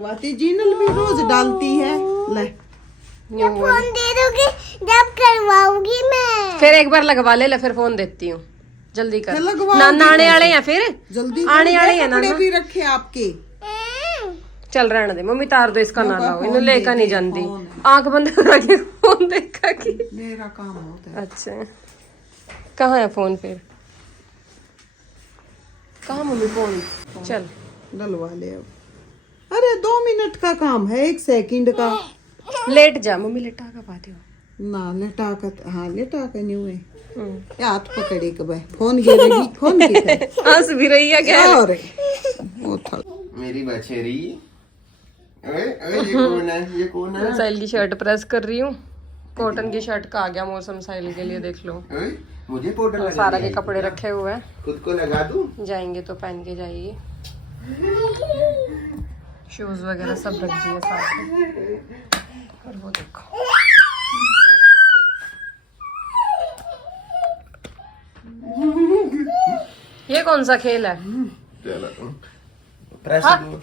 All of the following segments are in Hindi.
वाती जीनल भी रोज डालती है। ले फोन दे दोगे जब करवाऊंगी मैं। फिर एक बार लगवा ले फिर फोन देती हूँ। जल्दी कर। लगवा नाना आने वाले हैं फिर जल्दी आने वाले हैं कपड़े नाना। भी रखे आपके। चल रहने दे मम्मी तार दो इसका ना पापा लाओ इन्हें फोन लेकर दे नहीं दे, जानती। फोन। आंख बंद करा के फोन देखा कि मेरा काम होता है। अच्छा कहाँ है फोन फिर? कहाँ मम्मी फोन? चल डलवा ले अब। अरे 2 मिनट का काम है, 1 सेकंड का। लेट जा मम्मी लेटा का पाती हो ना लेटाकत हाँ लेटाकत नहीं हुए। हाथ पकड़े के भाई फोन गिरेगी फोन की हंस भी रही है क्या? और वो था मेरी बछेरी। ओए ओए ये कौन है? ये कौन है? साहिल की शर्ट प्रेस कर रही हूँ। कॉटन की शर्ट का आ गया मौसम साहिल के लिए देख लो। ओए मुझे पाउडर लगा सारा दिया के है। कपड़े रखे हुए हैं। खुद को लगा दूं? जाएंगे तो पहन के जाइए। शूज वगैरह सब रख दिए साथ में। और वो देखो ये कौन सा खेल है? चलो प्रेस हाँ? दो।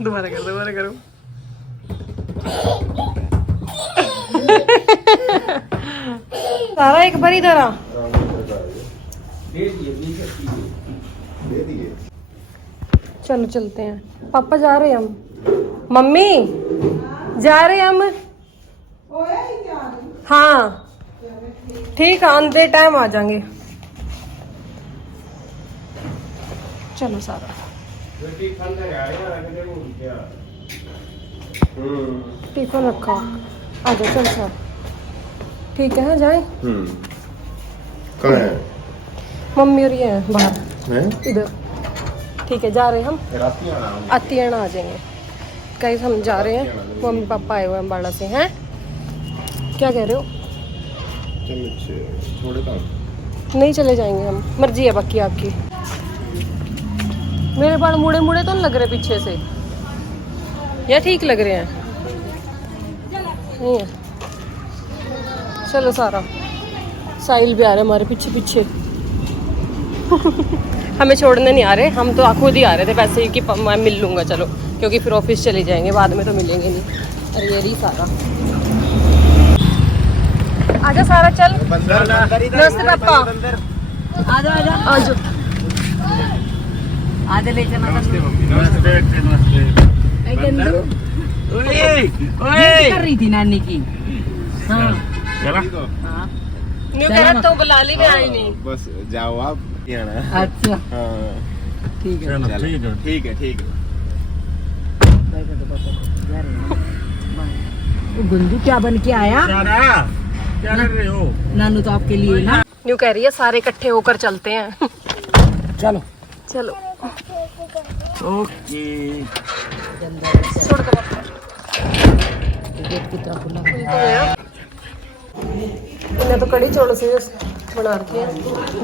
दोबारा करो सारा एक बार इधर आ। चलो चलते हैं। पापा जा रहे हैं हम। मम्मी जा रहे हैं हम। हाँ ठीक है आधे टाइम आ जाएंगे। चलो सारा टिफिन रखा आ जाओ। चल सर ठीक है जाए। कौन है? मम्मी और ये है बाहर हैं? इधर। ठीक है जा रहे हैं हम। रात में आना अतियाना आ जाएंगे कहीं हम जा रहे हैं। मम्मी पापा आए हुए हैं बाड़ा से। हैं क्या कह रहे हो? चल छोड़े काम नहीं चले जाएंगे हम। मर्जी है बाकी आपकी। मेरे बाल मुड़े मुड़े तो नहीं लग रहे पीछे से या ठीक लग रहे हैं? नहीं है। चलो सारा साहिल भी आ रहे हमारे पीछे पीछे। हमें छोड़ने नहीं आ रहे हम तो खुद ही आ रहे थे वैसे ही कि मैं मिल लूंगा चलो क्योंकि फिर ऑफिस चले जाएंगे बाद में तो मिलेंगे नहीं। अरे ये रही सारा। आजा सारा चल। नमस्ते पापा। आजा आजा आजो आजा ले चला। कर रही थी नानी की। हाँ न्यू कह रहा तो बुला ली मैं आई नहीं। बस जाओ आप अच्छा हाँ ठीक है। ठीक है ठीक है। तो गुंदू क्या बन के आया? क्या कर रहे हो? नानू तो आपके लिए ना। न्यू कह रही है सारे इकट्ठे होकर चलते हैं। चलो चलो ओके। छोड़ दो पापा। गेट की तरफ खुला। इन्हें तो कड़ी चौड़ से बना रखी है।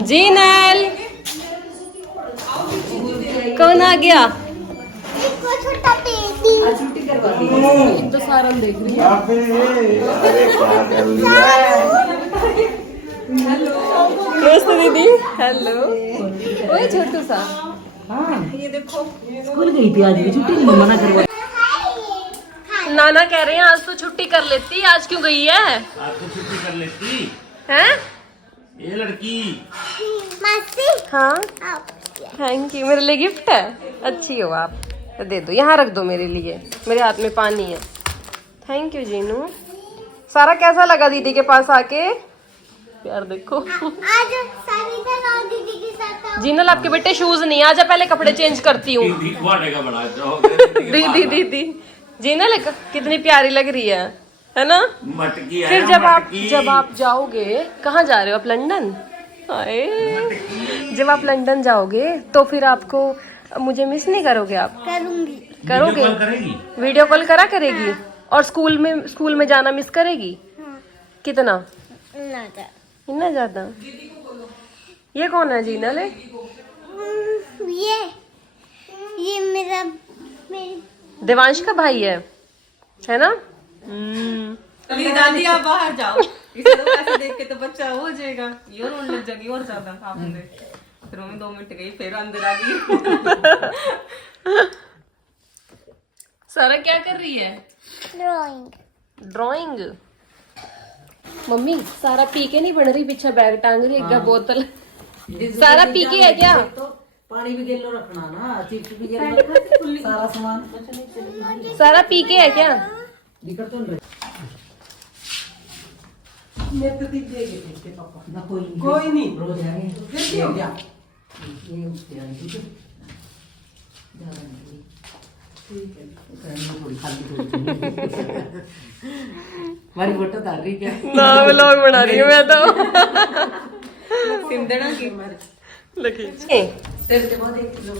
जीनल कौन आ गया? इसको छोटा बेबी एक तो सारा देख रही है। नमस्ते दीदी। हेलो ओए छोटू सा। हाँ ये देखो स्कूल गई थी आज भी छुट्टी नहीं मना करवा। नाना कह रहे हैं आज तो छुट्टी कर लेती आज क्यों गई है? आज तो छुट्टी कर लेती हैं? ये लड़की। मस्ती हाँ आप थैंक यू। मेरे लिए गिफ्ट है। अच्छी हो आप तो दे दो। यहाँ रख दो मेरे लिए। मेरे हाथ में पानी है। Thank you Jinu. सारा कैसा लगा दीदी के पास आके? यार देखो आज सारी तरह दीदी के साथ आओ। जीनल आपके बेटे शूज नहीं आजा पहले कपड़े चेंज करती हूँ। का बड़ा दीदी दीदी जीनल कितनी प्यारी लग रही है ना? मटकी है। फिर जब आप जाओगे कहाँ जा रहे हो आप? लंदन। हाय जब आप लंदन जाओगे तो फिर आपको मुझे मिस नहीं करोगे आप? करूंगी करोगे? करेगी। वीडियो कॉल करा करेगी। और स्कूल में जाना मिस करेगी? कितना? ना जा इतना ज्यादा? ये कौन है जीनल? ये मेरा मेरी देवांश का भाई है ना? दादी आप बाहर जाओ। इसे तो ऐसे देख के तो बच्चा हो जाएगा। ये और लग जाएगी और ज्यादा आपने फिर मम्मी 2 मिनट गई फिर अंदर आ गई। सारा क्या कर रही है? ड्राइंग। मम्मी सारा पी के नहीं बन रही, पीछे बैग टांग रही एक बोतल। सारा पी के है क्या? तो पानी भी गिल्लो रखना ना, चिप्स भी गिल्लो रखना, सारा सामान सारा पी के है क्या? दिक्कत तो नहीं। मेरे को दिख जाएगी इसके पापा ना, कोई नहीं रोज आएंगे तो फिर क्या हो गया, ये उठते आएंगे ज्यादा नहीं, ठीक है थोड़ी खाली हमारी फोटो डाल रही क्या ना व्लॉग बना रही हूँ मैं तो। सिंधना की तेरे के बाद 1 किलो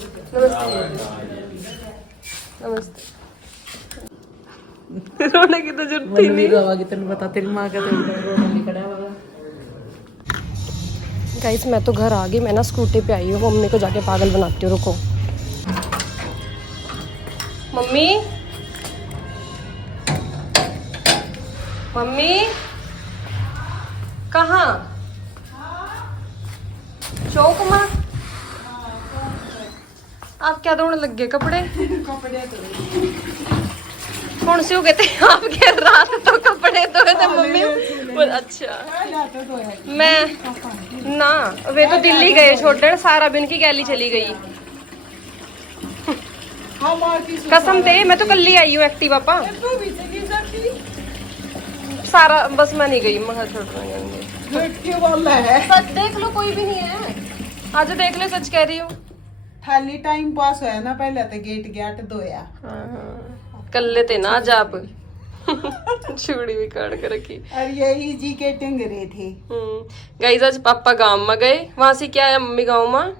नमस्ते। रोने की तो जरूरत ही नहीं। रवा की तेन बता, तेरी माँ का तो रोना निकला होगा। गाइस मैं तो घर आ गई, मैं ना स्कूटी पे आई हूँ, मम्मी को जाके पागल बनाती हूँ, रुको। मम्मी मम्मी कहाँ? चौक में? आप क्या दौड़ने लग गए? कपड़े कौन से हो गए थे आपके? रात तो कपड़े धोए थे मम्मी। अच्छा मैं ना, वे तो दिल्ली गए छोड़ने, सारा दिन की गैली चली गई। कसम थे, मैं तो कल ही आई हूँ एक्टिवा पा। सारा बस मैं नहीं गई, मैं छोड़ सच देख लो, कोई भी नहीं है। आज देख लो, सच कह रही हूँ। खाली टाइम पास होया ना, पहले तो गेट गेट धोया। कर लेते ना आज आप। चूड़ी भी काट कर रखी। और यही जी के टिंग रहे थे। गाइस आज पापा गांव में गए, वहां से क्या है मम्मी गांव में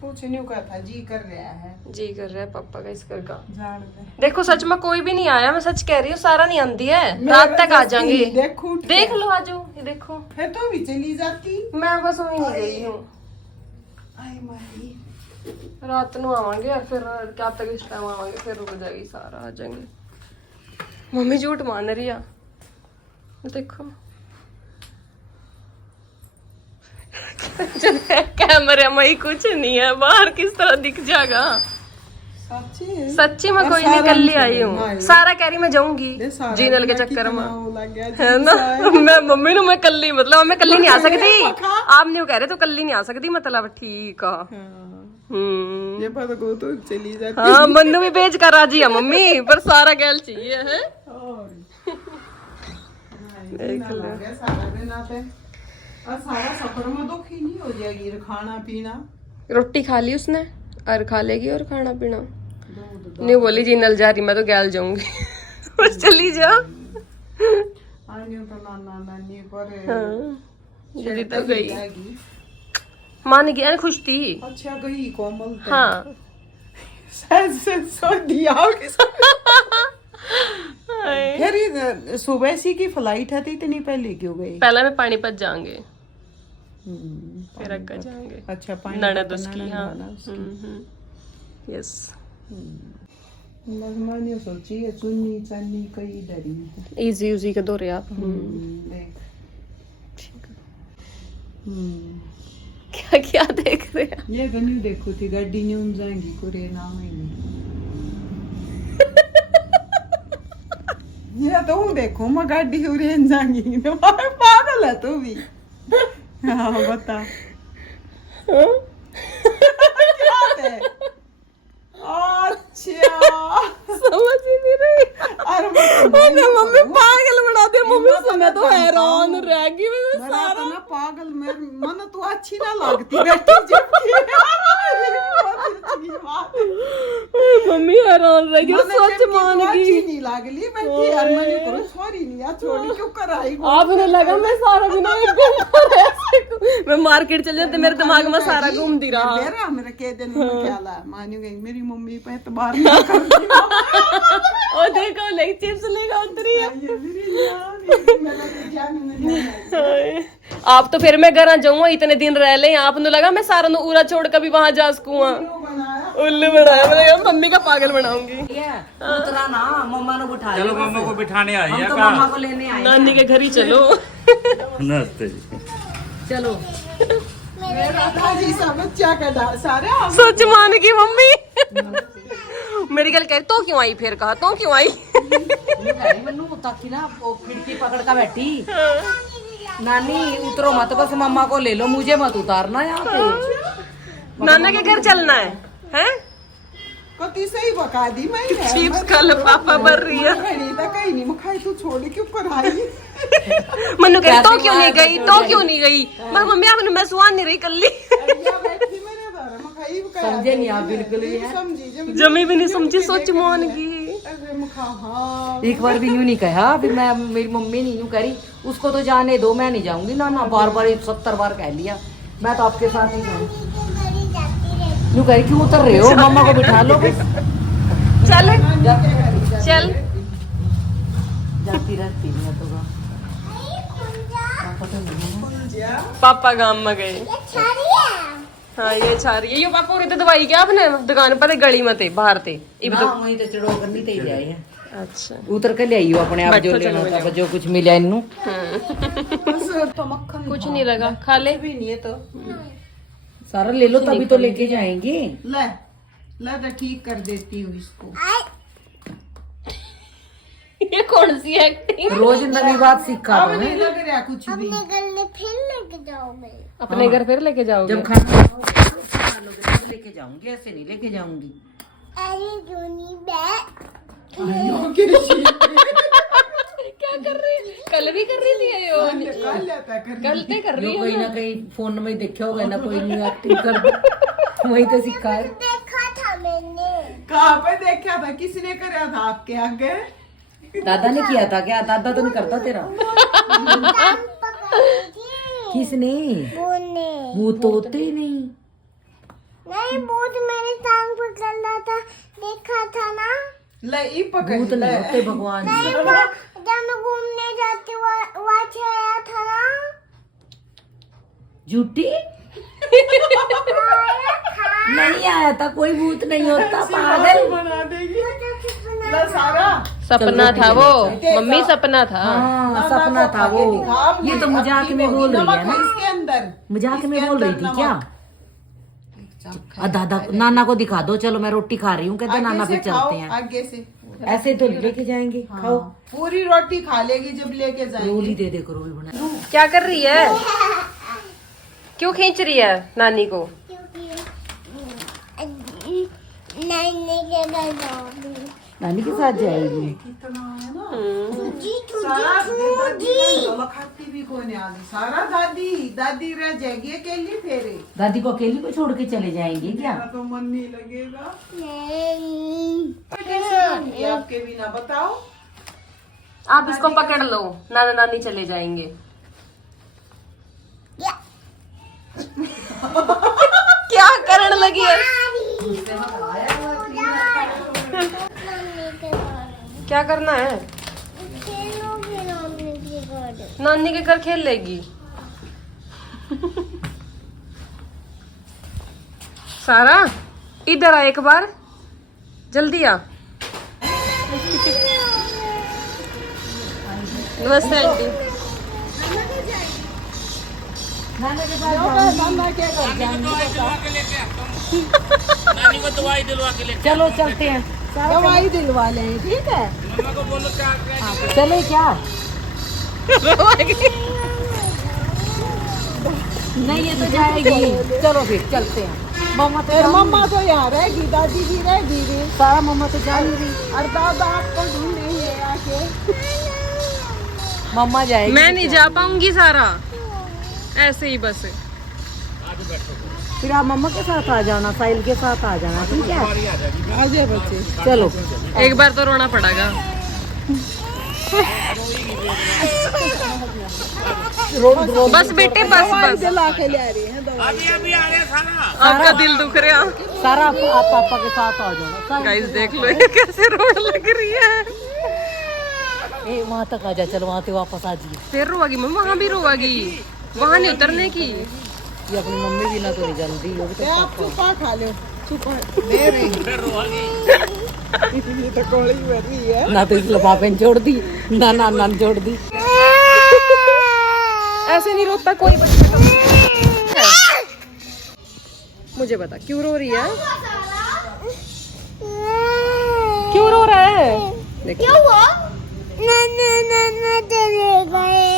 कुछ नहीं कहा था, जी कर रहा है, जी कर रहा है पापा का इसकर का। जान दे। देखो सच में कोई भी नहीं आया, मैं सच कह रही हूँ, सारा नहीं आंदी है, रात तक आ जाएंगे। देखो देख लो आजो, ये देखो फिर तो भी चली जाती। मैं बस वहीं नहीं गई हूँ। आई मारी रात ਨੂੰ आवांगे और फिर क्या तक इस टाइम आवांगे, फिर रुक जाएगी, सारा आ जाएंगे। मम्मी झूठ मान रही है, देखो कैमरे में ही कुछ नहीं है, बाहर किस तरह दिख जाएगा। सच्ची में कोई नहीं, कल ही आई हूँ। सारा कह रही मैं जाऊंगी जीनल के चक्कर में, है ना। मैं मम्मी ने, मैं कल ही, मतलब मैं कल ही नहीं आ सकती। आप नहीं कह रहे तो कल ही नहीं आ सकती, मतलब ठीक है। ये पता को तो चली जाती। हाँ मन्नू भी भेज कर राजी है मम्मी, पर सारा गैल चाहिए है। देख लो सारा दिन आते, और सारा सफर में दुखी नहीं हो जाएगी। खाना पीना, रोटी खा ली उसने और खा लेगी, और खाना पीना नहीं बोली। जीनल जा रही, मैं तो गैल जाऊंगी। बस चली जा। आनियो तो नाना नानी पर दीदी तो गई, माँ ने गया, खुश थी। अच्छा गई कोमल तो। हाँ सो दिया फिर सुबह सी की फ्लाइट है, तो इतनी पहले क्यों गई? पहले में पानीपत जाएंगे, फिर अग्गा जाएंगे। अच्छा पानी ननद उसकी। हाँ यस। मैंने सोची है चुन्नी चन्नी कई डरी इजी उजी के दौरे आप। देख क्या क्या देख रहे हैं? ये गनी देखो थी गाड़ी नहीं जाएंगी कुरे ना ही। ये तो हूँ देखो मैं गाड़ी उरे जाएंगी, पागल है तू भी। हाँ बता क्या है? अच्छा समझ ही नहीं रही। अरे मम्मी पागल बना दे मम्मी, मैं तो हैरान रह गई। सारा ना पागल मन तू अच्छी ना लगती बैठी जबकि। मम्मी हैरान रह गई, सच मान गई। अच्छी नहीं लागली बैठी यार, मैंने करो सॉरी नहीं यार, छोड़ क्यों कराई। आपने लगा मैं सारा दिन मैं मार्केट चल जाते, मेरे दिमाग में सारा घूमती रहा। मेरा कह दिन क्या ला मानी गई मेरी मम्मी पे एतबार ना कर। ओ देखो ले चिप्स लेगा उतरी है। आप तो फिर मैं घर जाऊंगा, इतने दिन रह ले। आपने लगा मैं सारा उरा छोड़ कभी वहां जा सकूंगा। उल्लू बनाया मैंने, यार मम्मी का पागल बनाऊंगी। उतरा ना, मम्मा ने बिठा चलो मम्मा को बिठाने आई हम है तो का? मम्मा को लेने आए। नानी के घर ही चलो। नमस्ते जी। चलो मेरा दादी सा बच्चा का सारा सच मान की मम्मी मेरी गल कह तो क्यों आई, फिर कहा तो क्यों आई। मनु ताकि ना वो खिड़की पकड़ का बैठी, नानी उतरो मत, बस मम्मा को ले लो, मुझे मत उतारना यहाँ पे। नाना के घर चलना है, हैं? कति सही बका दी मैं चिप्स खा लो, पापा भर रही है। कहीं नहीं मखाई तू छोड़ के ऊपर आई। मनु कह तो क्यों नहीं गई, तो क्यों नहीं गई। मैं मम्मी आपने मैं सुहान नहीं रही कल्ली। समझे नहीं आप बिल्कुल भी है। जमी भी नहीं समझी, सोच मान की। एक बार भी यूं नहीं कहा, अभी मैं मेरी मम्मी नहीं यूं करी, उसको तो जाने दो, मैं नहीं जाऊंगी ना ना, बार बार 70 बार कह लिया, मैं तो आपके साथ ही जाऊंगी। यूं कह क्यों उतर रहे हो, मम्मा को बिठा लो बस। चल चल जाती रहती है तो पापा गांव में गए। हाँ ये छा रही है, ये पापा उरे तो दवाई क्या अपने दुकान पर गली में थे, बाहर थे इब तो। वहीं तो चढ़ो करनी ते जाए है। अच्छा उतर के ले आई हो अपने आप, जो लेना था, जो कुछ मिला इन्नू। तो मक्खन कुछ नहीं लगा, खा ले। भी नहीं है तो सारा ले लो, तभी तो लेके जाएंगे। ले तो ठीक कर देती हूँ इसको। ये कौन सी एक्टिंग। रोज नई बात सीखा अब था नहीं मैं। लग रहा कुछ भी। अपने घर फिर लेके जाओगे। जब खाना लोगे तब लेके जाऊंगी, ऐसे नहीं लेके जाऊंगी। क्या कर रही है, कल भी कर रही थी ये वो। कर लेता है, कर कल ते कर रही जो है कहीं ना कहीं फोन में देखा होगा ना, कोई नहीं एक्टिंग कर वही तो सीखा है। कहाँ पे देखा था, किसने कराया था आपके आगे। दादा ने किया था क्या, दादा तो नहीं करता तेरा। किसने, वो तो होते ही नहीं। नहीं भूत मेरे टांग पकड़ रहा था, देखा था ना। ले ई पकड़ भूत नहीं होते भगवान जी। जब मैं घूमने जाती वहाँ आया था ना। झूठी नहीं आया था, कोई भूत नहीं होता, पागल। बना देगी। ले सारा सपना था वो, मम्मी सपना था। हाँ सपना था वो। ये तो मजाक में बोल रही है ना, इसके अंदर मजाक में बोल रही थी क्या। दादा नाना को दिखा दो, चलो मैं रोटी खा रही हूँ, कहते नाना फिर चलते हैं। आगे से ऐसे तो लेके जाएंगे, खाओ। पूरी रोटी खा लेगी जब लेके जाएंगे। रोली दे दे करो भी बना। क्या कर रही है, क्यों खींच रही है नानी को। नानी के साथ जाएगी। सारा खाती भी कोई नहीं आती, सारा दादी रह जाएगी अकेली फेरे। दादी को अकेली को छोड़ के चले जाएंगे क्या। मेरा तो मन नहीं लगेगा। आपके बिना बताओ। आप इसको पकड़ लो, नाना नानी चले जाएंगे। क्या करने लगी है, क्या करना है। नानी के घर खेल लेगी। सारा इधर आ एक बार, जल्दी आ। नमस्ते आंटी। नानी को दवाई दिलवा के ले। चलो चलते हैं, दवाई दिलवा ले, ठीक है। मम्मा को बोलो क्या चले क्या। नहीं ये तो जाएगी, चलो फिर चलते हैं। मम्मा तो मम्मा तो यहाँ रहेगी, दादी भी रहेगी। सारा मम्मा तो जा ही रही, और दादा आपको ढूंढेंगे आके। मम्मा जाएगी। मैं नहीं जा पाऊंगी सारा, ऐसे ही बस। फिर आप मम्मा के साथ आ जाना, साहिल के साथ आ जाना, ठीक है। आ जाए बच्चे। चलो एक बार तो रोना पड़ेगा। बस बेटे बस बस, दिला के ले रही है अभी अभी आ रहे सारा। आपका दिल दुख रहा। सारा आप पापा के साथ आ जाना। गाइस देख लो ये कैसे रोने लग रही है। ए वहाँ तक आ जा, चलो वहाँ से वापस आ जाइए। फिर रोएगी मम्मी, वहाँ भी रोएगी, वहाँ नहीं उतरने की। ये अपनी मम्मी भी ना तो नहीं जल्दी लोग तो आप छुपा खा लो, छुपा ले रही ये तो कोड़ी भर रही है ना, तो इस लिफाफे छोड़ दी ना, नाना छोड़ दी। ऐसे नहीं रोता कोई बच्चा। मुझे बता क्यों रो रही है? क्यों रो रहा है? देख क्या हुआ? नाना चले गए।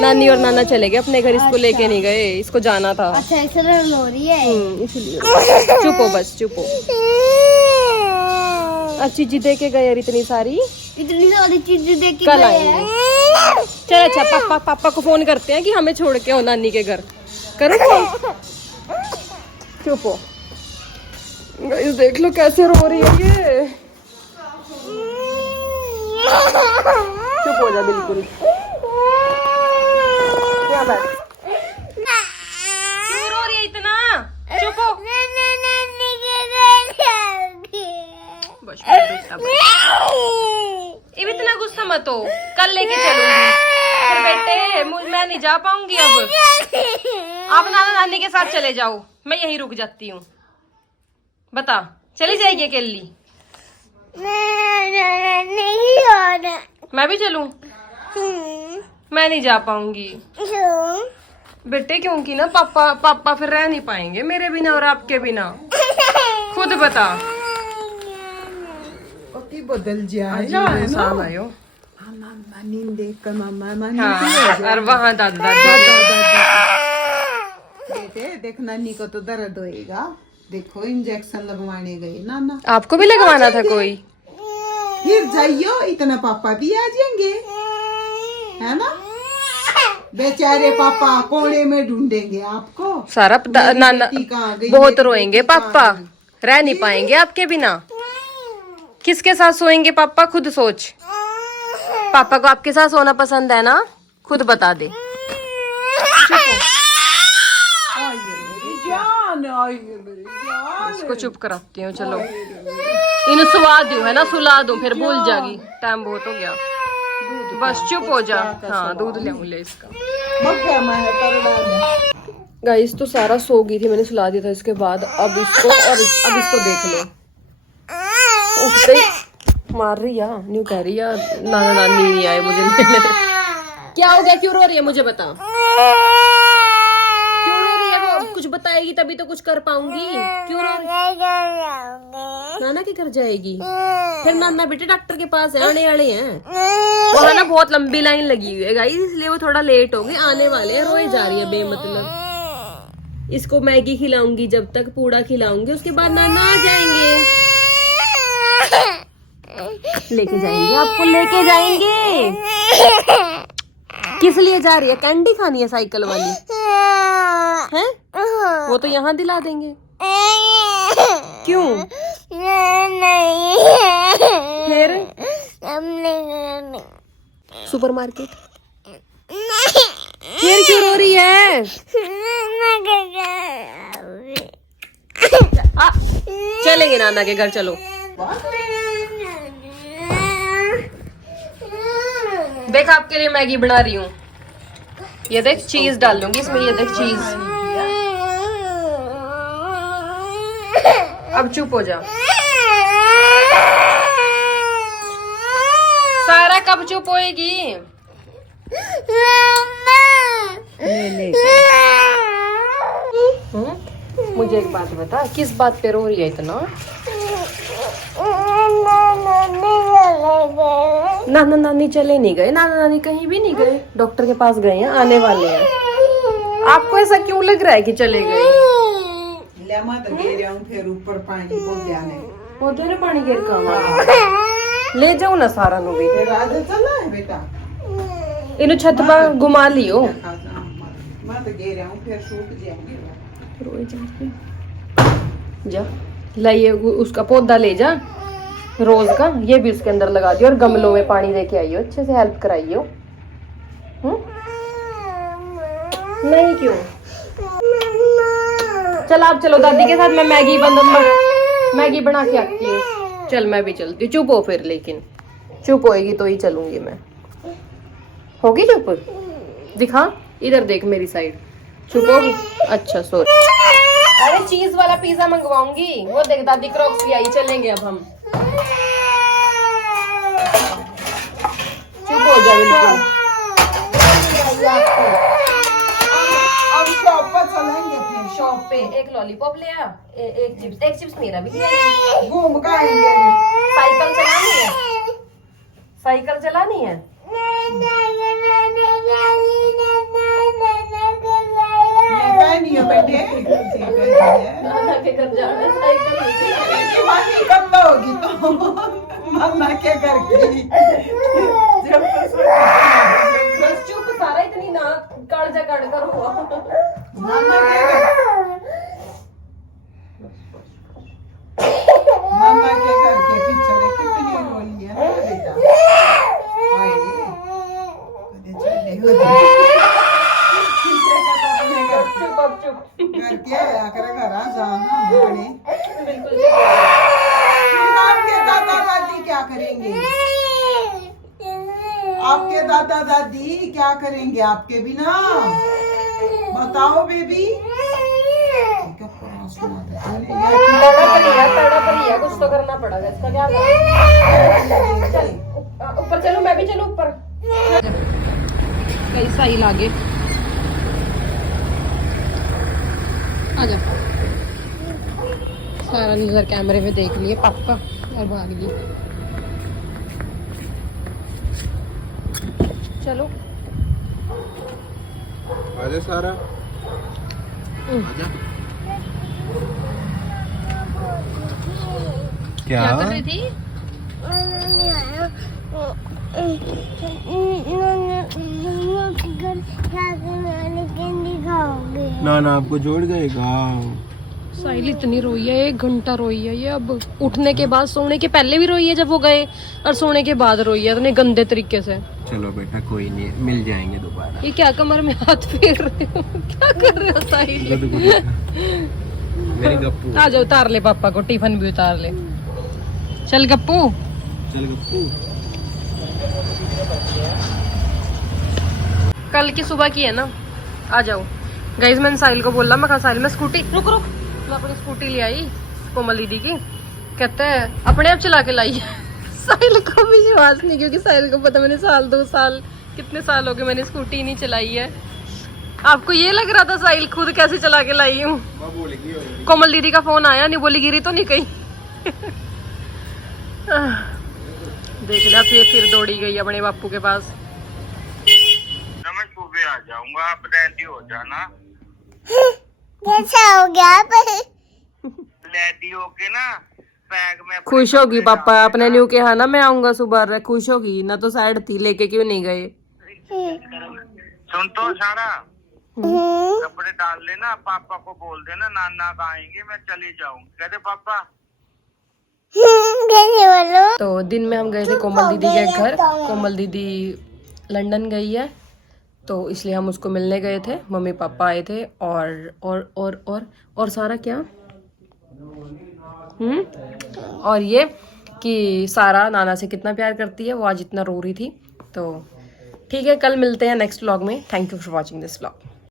नानी और नाना चले गए अपने घर, इसको लेके नहीं गए, इसको जाना था। अच्छा इसलिए रो रही है। इसलिए चुप हो, बस चुप हो। अच्छी चीज दे के गए यार, इतनी सारी चीजें देख के कल आएंगे। चल अच्छा, पापा को फोन करते हैं कि हमें छोड़ के आओ नानी के घर। करो फोन। चुप हो। गाइस देख लो कैसे रो रही है ये। चुप हो जा बिल्कुल। क्या बात? क्यों रो रही है इतना? चुप हो। बस बेटा, अब इतना गुस्सा मत हो, कल लेके चलूंगी। फिर बेटे मैं नहीं जा पाऊंगी अब। आप नाना नानी के साथ चले जाओ, मैं यहीं रुक जाती हूँ। बता, चली जाएगी अकेली? नहीं हो रहा। मैं भी चलूं? मैं नहीं जा पाऊंगी बेटे, क्योंकि ना पापा फिर रह नहीं पाएंगे मेरे बिना और आपके बिना। खुद बता। पति बदल जाए साल आयो। नानी देख कर मामा हाँ, और वहाँ दादा बेटे देख, नानी को तो दर्द होएगा। देखो इंजेक्शन लगवाने गए नाना। आपको भी लगवाना था कोई? फिर जाइयो, इतना पापा भी आ जाएंगे, है ना? बेचारे पापा कोने में ढूंढेंगे आपको। सारा नाना बेटी कहाँ गई, बहुत मेरी रोएंगे बेटी कहाँ पापा, गई? रह नहीं पाएंगे आपके बिना। किसके साथ सोएंगे पापा, खुद सोच। पापा को आपके साथ सोना पसंद है ना? खुद बता दे। इसको चुप कराती हूँ, चलो इन्हें सुला दूं, है ना? सुला दूं, फिर भूल जाएगी। टाइम बहुत हो गया, बस चुप हो जा। हाँ दूध ले आऊं ले इसका। गाइस तो सारा सो गई थी, मैंने सुला दिया था इसके बाद। अब इसको देख लो, उठते ही मार रही है, न्यू कह रही है नाना नानी नहीं आए मुझे लेने। क्या हो गया, क्यों रो रही है मुझे बता। क्यों रो रही है वो? कुछ बताएगी तभी तो कुछ कर पाऊंगी। क्यों रो रही है? नाना के घर जाएगी? फिर नाना बेटे डॉक्टर के पास है, आने वाले हैं। वहाँ ना बहुत लंबी लाइन लगी हुई है गाइस, इसलिए वो थोड़ा लेट हो गई। आने वाले हैं, रोए जा रही है बेमतलब। इसको मैगी खिलाऊंगी, जब तक पूड़ा खिलाऊंगी, उसके बाद नाना आ जाएंगे। लेके जाएंगे आपको, लेके जाएंगे। किस लिए जा रही है? कैंडी खानी है साइकिल वाली है? वो तो यहाँ दिला देंगे। क्यों? नहीं फिर सुपरमार्केट। फिर क्यों रो रही है? चलेंगे नाना के घर, चलो। देख आपके लिए मैगी बना रही हूँ, ये देख चीज डाल लूंगी इसमें, ये देख चीज। अब चुप हो जा। सारा कब चुप होएगी? मुझे एक बात बता, किस बात पे रो रही है इतना? नाना नानी चले नहीं गए, नाना नानी कहीं भी नहीं गए, डॉक्टर के पास गए हैं, आने वाले हैं। आपको ऐसा क्यों लग रहा है कि चले गए? तो गिर जाऊं, फिर ऊपर पानी पौधे ने पानी गिर का ले जाओ ना सारा नु भी। फिर आज चला है बेटा, इन्हें छत पर घुमा लियो। मैं तो गिर जाऊं, फिर सूख जाएंगे। रोए जाके जा लाइए उसका पौधा, ले जा रोज का, ये भी उसके अंदर लगा दियो और गमलों में पानी दे के आइयो, अच्छे से हेल्प कराइयो। नहीं क्यों? चल आप चलो दादी के साथ, मैं मैगी बना के आती हूँ। चल मैं भी चलती हूँ। चुप हो फिर, लेकिन चुप होएगी तो ही चलूंगी मैं। होगी चुप? दिखा इधर देख मेरी साइड, चुप होगी? अच्छा सॉरी। अरे चीज वाला पिज्जा मंगवाऊंगी, वो देख दादी क्रॉक्स भी आई। चलेंगे अब हम, चुप हो जा बिल्कुल। अब शॉप पर शॉप पे एक लॉलीपॉप ले आ, एक चिप्स मेरा भी ले आ। घूम का आएंगे रे। साइकिल चलानी है, साइकिल चलानी है। नहीं है बेटे, नाना के घर जाना है, साइकिल लेके। जवानी कब होगी तो मम्मा के घर की। बस चुप, सारा इतनी ना कड़ जा कड़ कर हुआ। मम्मा के घर के पिछले कितनी रोली है बेटा। आए कदे चले हो चुप अब चुप। घर के आया कर घर आ जाना बड़े। बिल्कुल आपके दादा दादी क्या करेंगे? आपके दादा दादी क्या करेंगे आपके बिना? बताओ बेबी। तड़प रही है, कुछ तो करना पड़ेगा इसका। क्या करें? चल ऊपर चलो, मैं भी चलूं ऊपर। कई सही लागे, आजा। सारा नजर कैमरे में देख लिए पापा और भाग गई। चलो आजा सारा। क्या क्या कर रही थी? नाना आपको जोड़ देगा। साहिल इतनी रोई है, 1 घंटा रोई है ये। अब उठने के बाद, सोने के पहले भी रोई है जब वो गए, और सोने के बाद रोई है इतने गंदे तरीके से। चलो बेटा कोई नहीं, मिल जाएंगे दोबारा। ये क्या कमर में हाथ फेर रहे हो? क्या कर रहे हो साहिल? मेरी गप्पू। आ जाओ, उतार ले पापा को, टिफिन भी उतार ले। चल गप्पू। चल गप्पू। कल की सुबह की है ना, आ जाओ। गाइस मैंने साहिल को बोला, मैं कहा साहिल मैं स्कूटी, रुक रुक, मैं अपनी स्कूटी ले आई कोमल दीदी की। कहते हैं अपने आप चला के लाई। साहिल को भी विश्वास नहीं, क्योंकि साहिल को पता मैंने 1-2 साल, कितने साल हो गए मैंने स्कूटी नहीं चलाई है। आपको ये लग रहा था साहिल खुद कैसे चला के लाई हूँ? कोमल दीदी का फोन आया, नहीं बोली गिरी तो नहीं कहीं। देख लिया, फिर दौड़ी गई अपने बापू के पास। मैं सुबह आ जाऊंगा, आप रेडी हो जाना। कैसा हो गया? रेडी होके ना बैग में खुश होगी पापा, आपने न्यू कहा ना मैं आऊंगा सुबह, खुश होगी ना। तो साइड थी, लेके क्यों नहीं गए? सुन तो सारा, कपड़े डाल लेना, पापा को बोल देना नाना का आएंगे, मैं चली जाऊंगी। कहते पापा। कैसे बोलो? तो दिन में हम गए थे कोमल दीदी के घर। कोमल दीदी लंदन गई है, तो इसलिए हम उसको मिलने गए थे। मम्मी पापा आए थे और सारा क्या और ये कि सारा नाना से कितना प्यार करती है, वो आज इतना रो रही थी। तो ठीक है, कल मिलते हैं नेक्स्ट व्लॉग में। Thank you for watching this vlog.